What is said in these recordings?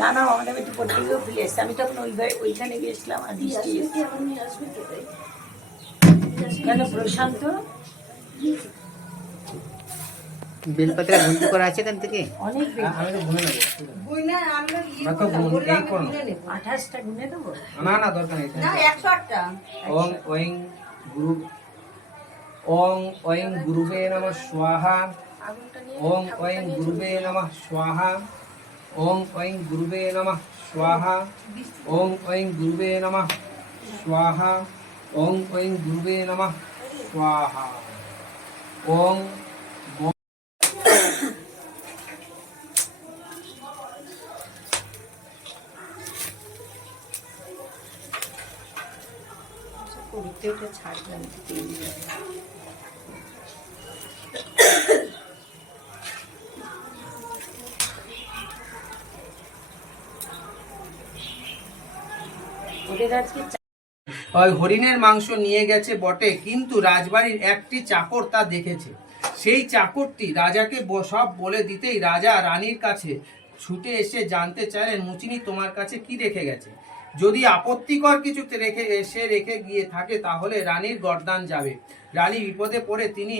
না না আমাদের একটু পড়তে গিয়েও ফেলে এসছে। আমি তখন ওইখানে গিয়েছিলাম আর বৃষ্টি কেন প্রশান্ত বেলপাতা ঘন্টি করা আছে এখান থেকে অনেক আমি তো গুনে নেবো। তো এই করো 28টা গুনে দেবো। না না দরকার নেই না 108টা ওং ওং গুরু ওং ওং গুরুবে নমঃ স্বাহা ওং ওং গুরুবে নমঃ স্বাহা ওং ওং গুরুবে নমঃ স্বাহা ওং ওং গুরুবে নমঃ স্বাহা ওং ওং গুরুবে নমঃ স্বাহা ওং করতে ওটা ছাড়লাম ওদের আজকে ওই হরিণের মাংস নিয়ে গেছে বটে, কিন্তু রাজবাড়ির একটি চাকর তা দেখেছে। সেই চাকরটি রাজাকে সব বলে দিতেই রাজা রানীর কাছে ছুটে এসে জানতে চাইলেন, মুচিনি তোমার কাছে কি রেখে গেছে? যদি আপত্তিকর কিছুতে রেখে গিয়ে থাকে তাহলে রানীর গর্দান যাবে। রানী বিপদে পড়ে তিনি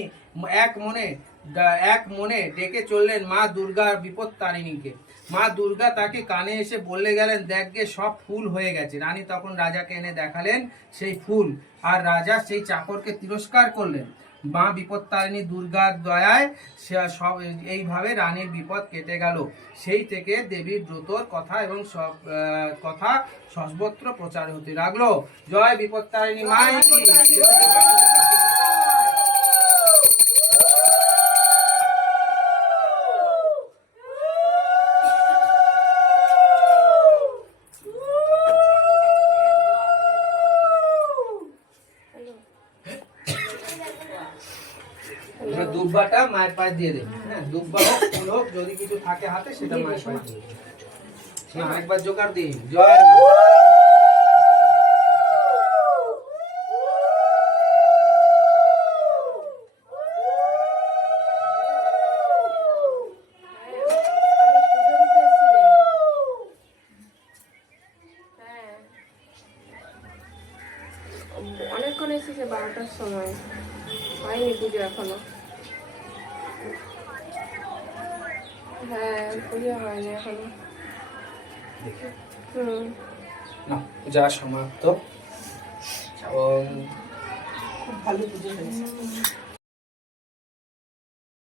এক মনে ডেকে চললেন মা দুর্গার বিপত্তারিণীকে। মা দুর্গা তাকে কানে এসে বলে গেলেন, দেখ গে সব ফুল হয়ে গেছে। রানী তখন রাজাকে এনে দেখালেন সেই ফুল, আর রাজা সেই চাকরকে তিরস্কার করলেন। মা বিপত্তারিণী দুর্গার দয়ায় সব এইভাবে রানীর বিপদ কেটে গেল। সেই থেকে দেবীর ব্রতর কথা এবং সব কথা সর্বত্র প্রচার হতে লাগলো। জয় বিপত্তারিণী মাই কি। দুব্বাটা মায়ের পায়ে দিয়ে দেবে। হ্যাঁ, দুব্বা হোক ফুল হোক যদি কিছু থাকে হাতে সেটা মায়ের পায়ে দিয়ে দেবে। হ্যাঁ, একবার জোগাড় দিন। জয় মা। অনেকক্ষণ এসেছে 12টার সময়, হয়নি পুজো এখনো। হ্যাঁ পুজো হয়নি এখনো। না, পূজা সমাপ্ত। খুব ভালো পুজো হয়েছে।